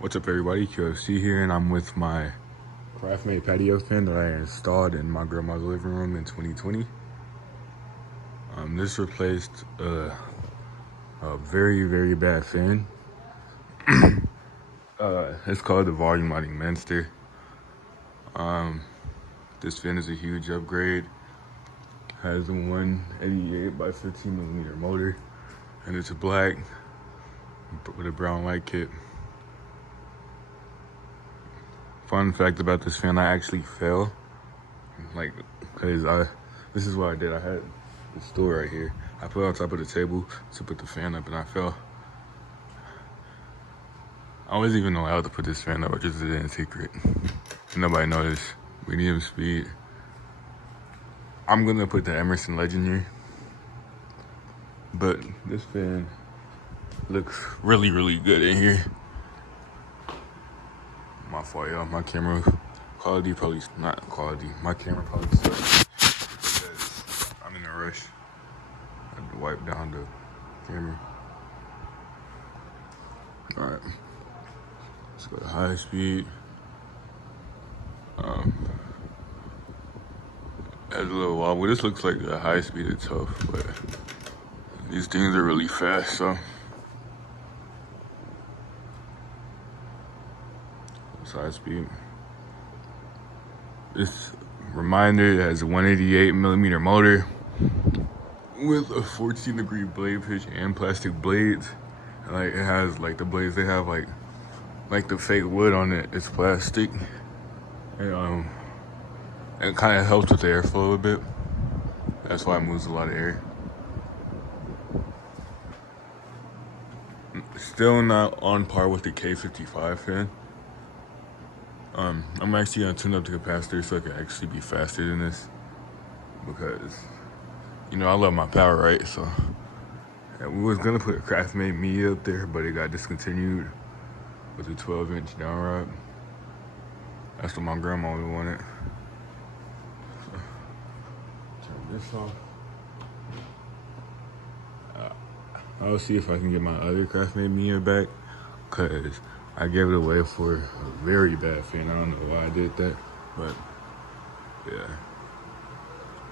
What's up, everybody? QFC here, and I'm with my Craftmade patio fan that I installed in my grandma's living room in 2020. This replaced a very, very bad fan. It's called the volume lighting Monster. This fan is a huge upgrade. Has a 188 by 15 millimeter motor, and it's black with a brown light kit. Fun fact about this fan, I actually fell. This is what I did. I had the stool right here. I put it on top of the table to put the fan up, and I fell. I wasn't even allowed to put this fan up. I just did it in secret. Nobody noticed. Medium speed. I'm gonna put the Emerson Legend here, but this fan looks really, really good in here. My fault, y'all. My camera quality probably not quality. My camera probably sucks because I'm in a rush. I had to wipe down the camera. All right, let's go to high speed. As a little wobble. This looks like the high speed is tough, but these things are really fast, so. High speed. This reminder has a 188 millimeter motor with a 14-degree blade pitch and plastic blades. Like, it has like the blades, they have like the fake wood on it. It's plastic, and it kind of helps with the airflow a bit. That's why it moves a lot of air. Still not on par with the K55 fan. I'm actually gonna tune up the capacitor so it can actually be faster than this, because I love my power, right? So we was gonna put a Craftmade media up there, but it got discontinued with a 12-inch down rod. That's what my grandma wanted. So, turn this off. I'll see if I can get my other Craftmade media back, cause I gave it away for a very bad fan. I don't know why I did that, but yeah.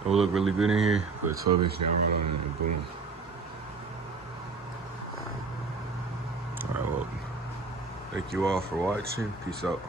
It will look really good in here. Put a 12-inch down rod on it and boom. All right, well, thank you all for watching. Peace out.